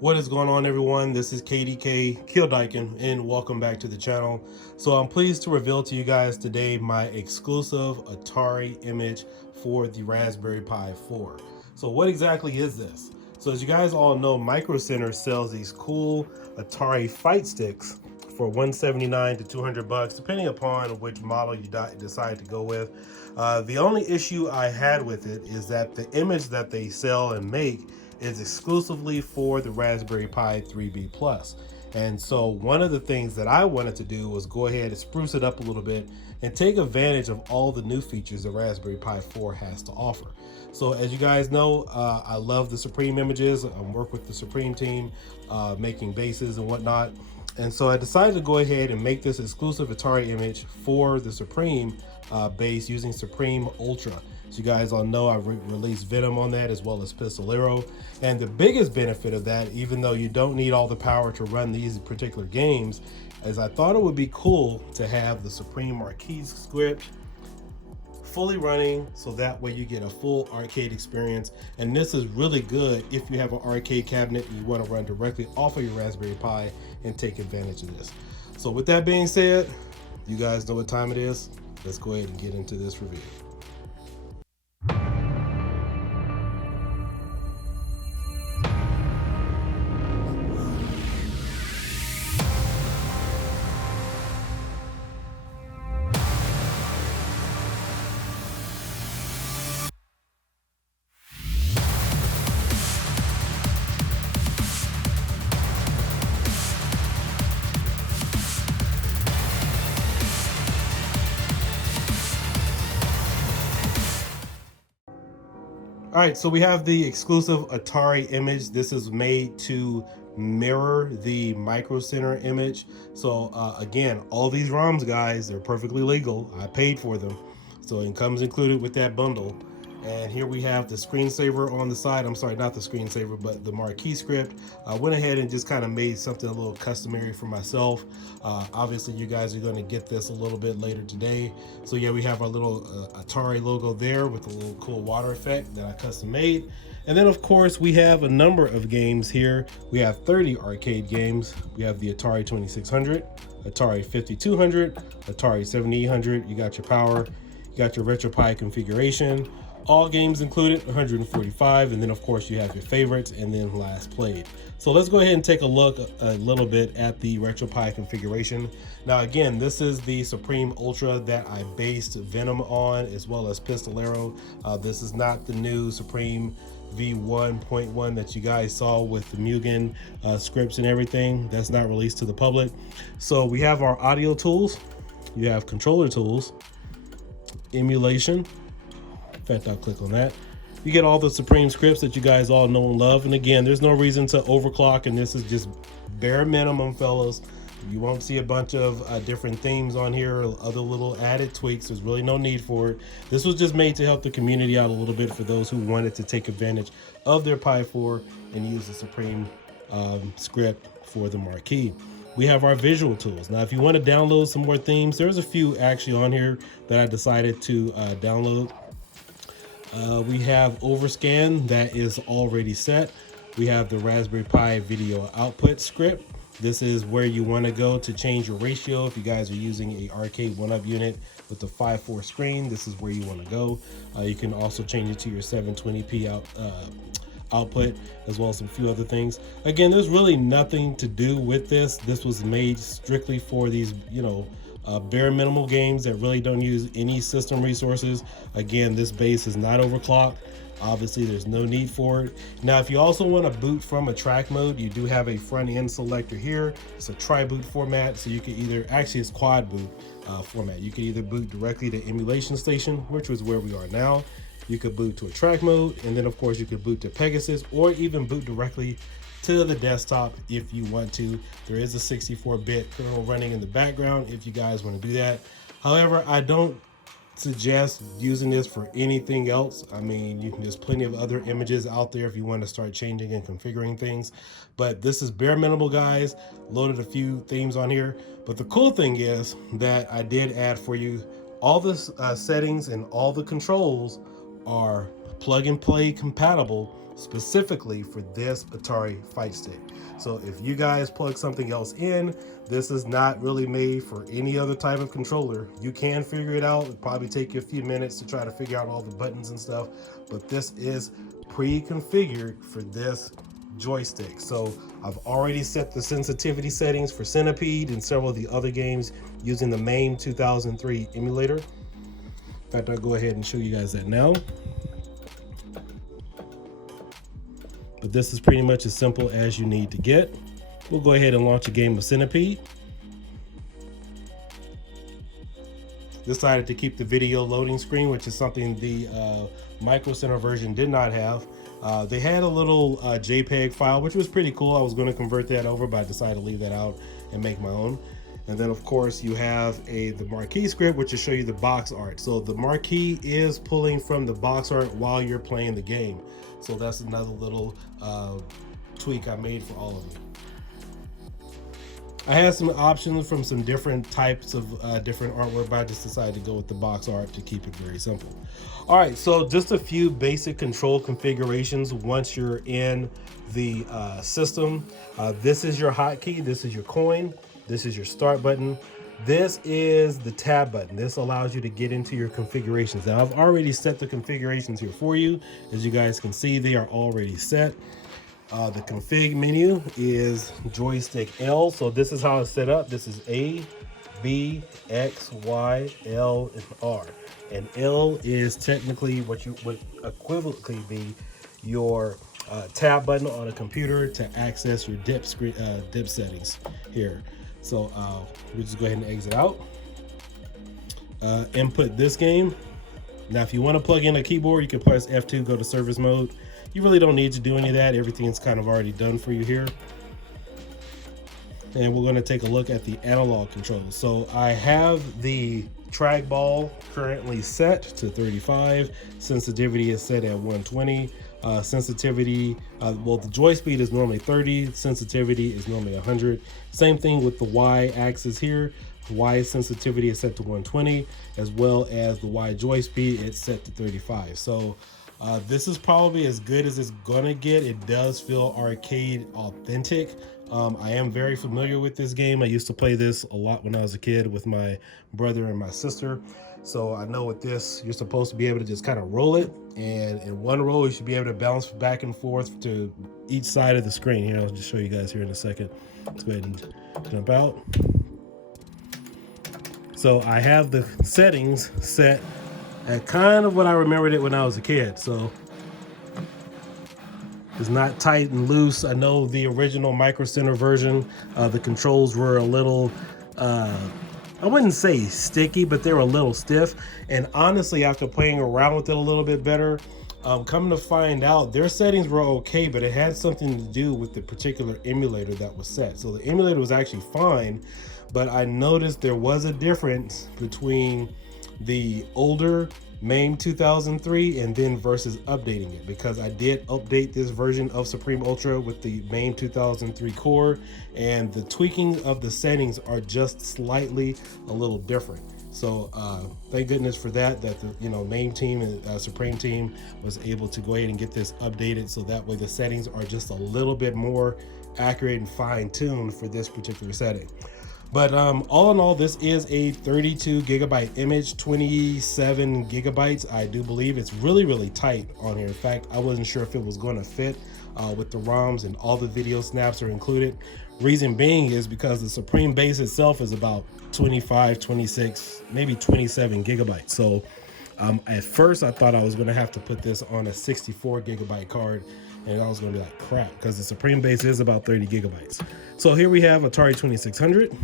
What is going on, everyone? This is kiodiekin, and welcome back to the channel. So I'm pleased to reveal to you guys today my exclusive Atari image for the Raspberry Pi 4. So what exactly is this? So as you guys all know, Micro Center sells these cool Atari fight sticks for $179 to $200, depending upon which model you decide to go with. The only issue I had with it is that the image that they sell and make is exclusively for the Raspberry Pi 3B Plus. And so one of the things that I wanted to do was go ahead and spruce it up a little bit and take advantage of all the new features the Raspberry Pi 4 has to offer. So as you guys know, I love the Supreme images. I work with the Supreme team, making bases and whatnot. And so I decided to go ahead and make this exclusive Atari image for the Supreme base using Supreme Ultra. As you guys all know, I released Venom on that as well as Pistolero. And the biggest benefit of that, even though you don't need all the power to run these particular games, is I thought it would be cool to have the Supreme Marquee script fully running, so that way you get a full arcade experience. And this is really good if you have an arcade cabinet and you want to run directly off of your Raspberry Pi and take advantage of this. So with that being said, you guys know what time it is. Let's go ahead and get into this review. All right, so we have the exclusive Atari image. This is made to mirror the Micro Center image. So again, all these ROMs, guys, they're perfectly legal. I paid for them. So it comes included with that bundle. And here we have the screensaver on the side. I'm sorry, not the screensaver, but the marquee script. I went ahead and just kind of made something a little customary for myself. Obviously, you guys are going to get this a little bit later today. So yeah, we have our little Atari logo there with a little cool water effect that I custom made. And then of course we have a number of games here. We have 30 arcade games. We have the Atari 2600, Atari 5200, Atari 7800. You got your power, you got your Retropie configuration. All games included, 145, and then of course you have your favorites and then last played. So let's go ahead and take a look a little bit at the Retropie configuration. Now again, this is the Supreme Ultra that I based Venom on, as well as Pistolero. This is not the new Supreme V1.1 that you guys saw with the Mugen scripts and everything. That's not released to the public. So we have our audio tools, you have controller tools, emulation. In fact, I'll click on that. You get all the Supreme scripts that you guys all know and love. And again, there's no reason to overclock, and this is just bare minimum, fellas. You won't see a bunch of different themes on here, other little added tweaks. There's really no need for it. This was just made to help the community out a little bit for those who wanted to take advantage of their Pi 4 and use the Supreme script for the marquee. We have our visual tools. Now, if you want to download some more themes, there's a few actually on here that I decided to download. We have overscan that is already set. We have the Raspberry Pi video output script. This is where you want to go to change your ratio. If you guys are using a arcade 1-up unit with the 5:4 screen, this is where you want to go. You can also change it to your 720p output, as well as some few other things. Again, there's really nothing to do with this. This was made strictly for these, bare minimal games that really don't use any system resources. Again, this base is not overclocked. Obviously, there's no need for it. Now, if you also want to boot from a track mode, you do have a front end selector here. It's a tri-boot format, so you can either, actually it's quad boot format. You can either boot directly to emulation station, which was where we are now. You could boot to a track mode, and then of course you could boot to Pegasus, or even boot directly to the desktop if you want to. There is a 64-bit kernel running in the background if you guys want to do that. However, I don't suggest using this for anything else. I mean, there's plenty of other images out there if you want to start changing and configuring things, but this is bare minimal, guys. Loaded a few themes on here, but the cool thing is that I did add for you all the settings and all the controls are plug and play compatible specifically for this Atari Fight Stick. So if you guys plug something else in, this is not really made for any other type of controller. You can figure it out. It'll probably take you a few minutes to try to figure out all the buttons and stuff, but this is pre-configured for this joystick. So I've already set the sensitivity settings for Centipede and several of the other games using the MAME 2003 emulator. In fact, I'll go ahead and show you guys that now. But this is pretty much as simple as you need to get. We'll go ahead and launch a game of Centipede. Decided to keep the video loading screen, which is something the Micro Center version did not have. They had a little JPEG file, which was pretty cool. I was going to convert that over, but I decided to leave that out and make my own. And then of course you have the marquee script, which will show you the box art. So the marquee is pulling from the box art while you're playing the game. So that's another little tweak I made for all of you. I had some options from some different types of different artwork, but I just decided to go with the box art to keep it very simple. All right, so just a few basic control configurations once you're in the system. This is your hotkey, this is your coin, this is your start button. This is the tab button. This allows you to get into your configurations. Now I've already set the configurations here for you. As you guys can see, they are already set. The config menu is joystick L. So this is how it's set up. This is A, B, X, Y, L, and R. And L is technically what would equivalently be your tab button on a computer to access your dip settings here. So we'll just go ahead and exit out. Input this game. Now, if you want to plug in a keyboard, you can press F2, go to service mode. You really don't need to do any of that. Everything's kind of already done for you here. And we're going to take a look at the analog controls. So I have the trackball currently set to 35. Sensitivity is set at 120. Sensitivity, well, the joy speed is normally 30. Sensitivity is normally 100. Same thing with the Y axis here. Y sensitivity is set to 120, as well as the Y joy speed, it's set to 35. So this is probably as good as it's gonna get. It does feel arcade authentic. I am very familiar with this game. I used to play this a lot when I was a kid with my brother and my sister. So I know with this, you're supposed to be able to just kind of roll it. And in one roll, you should be able to bounce back and forth to each side of the screen. Here, I'll just show you guys here in a second. Let's go ahead and jump out. So I have the settings set at kind of what I remembered it when I was a kid. So it's not tight and loose. I know the original Micro Center version, the controls were a little, I wouldn't say sticky, but they were a little stiff. And honestly, after playing around with it a little bit better, coming to find out, their settings were okay, but it had something to do with the particular emulator that was set. So the emulator was actually fine, but I noticed there was a difference between the older MAME 2003 and then versus updating it, because I did update this version of Supreme Ultra with the MAME 2003 core, and the tweaking of the settings are just slightly a little different. So thank goodness for that the MAME team and Supreme team was able to go ahead and get this updated, so that way the settings are just a little bit more accurate and fine-tuned for this particular setting. But all in all, this is a 32 gigabyte image, 27 gigabytes. I do believe it's really, really tight on here. In fact, I wasn't sure if it was going to fit with the ROMs, and all the video snaps are included. Reason being is because the Supreme base itself is about 25, 26, maybe 27 gigabytes. So at first I thought I was going to have to put this on a 64 gigabyte card, and I was going to be like, crap, because the Supreme base is about 30 gigabytes. So here we have Atari 2600.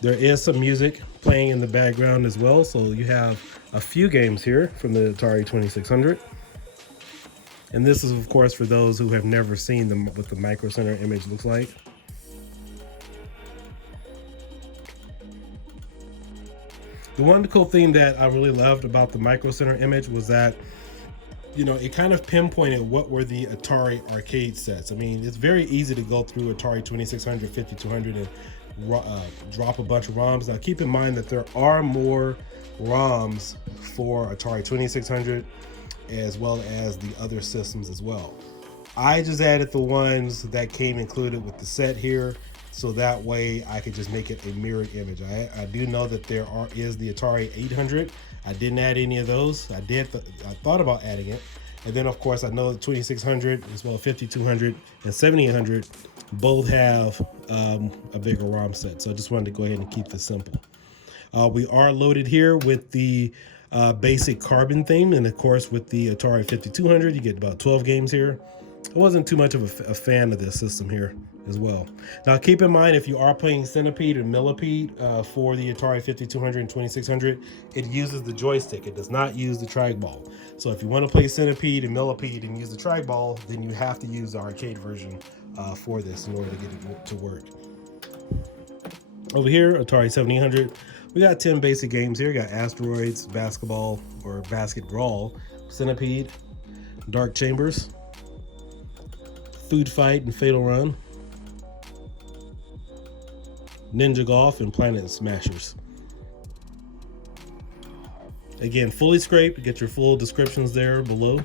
There is some music playing in the background as well. So you have a few games here from the Atari 2600. And this is, of course, for those who have never seen what the Micro Center image looks like. The one cool thing that I really loved about the Micro Center image was that, it kind of pinpointed what were the Atari arcade sets. I mean, it's very easy to go through Atari 2600, 5200 and drop a bunch of ROMs. Now keep in mind that there are more ROMs for Atari 2600 as well as the other systems as well. I just added the ones that came included with the set here, so that way I could just make it a mirrored image. I do know that there is the Atari 800. I didn't add any of those. I thought about adding it. And then of course I know the 2600 as well as 5200 and 7800 both have a bigger ROM set. So I just wanted to go ahead and keep this simple. We are loaded here with the basic Carbon theme, and of course with the Atari 5200 you get about 12 games here. I wasn't too much of a fan of this system here as well. Now keep in mind, if you are playing Centipede or Millipede for the Atari 5200 and 2600, it uses the joystick. It does not use the trackball. So if you want to play Centipede and Millipede and use the trackball, then you have to use the arcade version for this in order to get it to work. Over here, Atari 7800, we got 10 basic games here. We got Asteroids, Basketball or Basket Brawl, Centipede, Dark Chambers, Food Fight and Fatal Run, Ninja Golf, and Planet Smashers. Again, fully scraped. Get your full descriptions there below.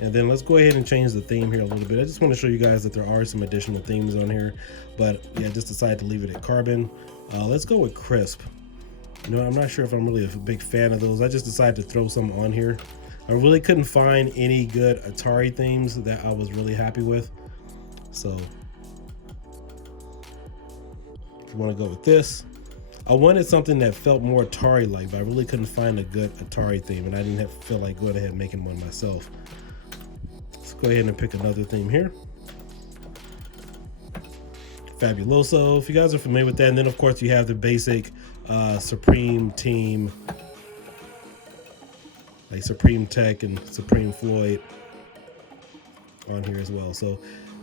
And then let's go ahead and change the theme here a little bit. I just want to show you guys that there are some additional themes on here, but yeah, just decided to leave it at Carbon. Let's go with Crisp. You know, I'm not sure if I'm really a big fan of those. I just decided to throw some on here. I really couldn't find any good Atari themes that I was really happy with. So if you want to go with this, I wanted something that felt more Atari-like, but I really couldn't find a good Atari theme, and I didn't feel like going ahead and making one myself. Let's go ahead and pick another theme here. Fabuloso, if you guys are familiar with that. And then of course you have the basic Supreme team, like Supreme Tech and Supreme Floyd on here as well. So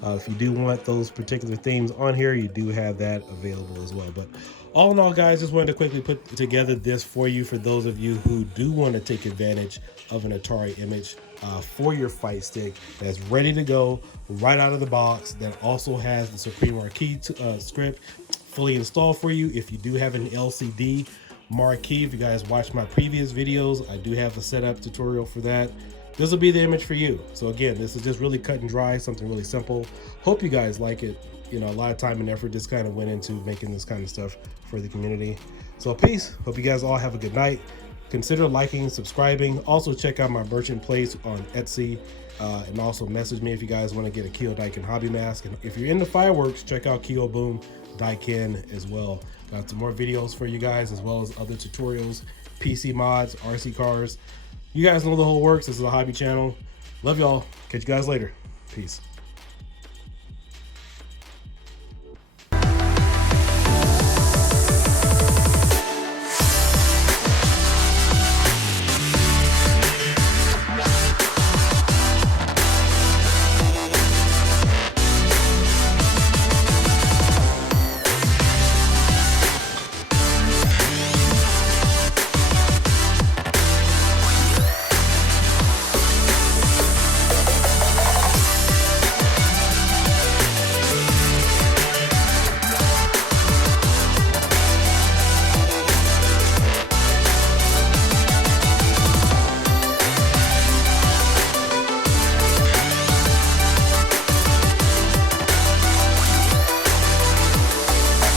if you do want those particular themes on here, you do have that available as well. But all in all, guys, just wanted to quickly put together this for you, for those of you who do want to take advantage of an Atari image for your fight stick that's ready to go right out of the box, that also has the Supreme Marquee script fully installed for you. If you do have an LCD marquee, if you guys watched my previous videos, I do have a setup tutorial for that. This will be the image for you. So again, this is just really cut and dry, something really simple. Hope you guys like it. You know, a lot of time and effort just kind of went into making this kind of stuff for the community. So peace. Hope you guys all have a good night. Consider liking, subscribing. Also check out my merchant place on Etsy, and also message me if you guys want to get a kiodiekin hobby mask. And if you're into fireworks, check out kiodiekin as well. Got some more videos for you guys, as well as other tutorials, PC mods, RC cars. You guys know the whole works. This is a hobby channel. Love y'all. Catch you guys later. Peace.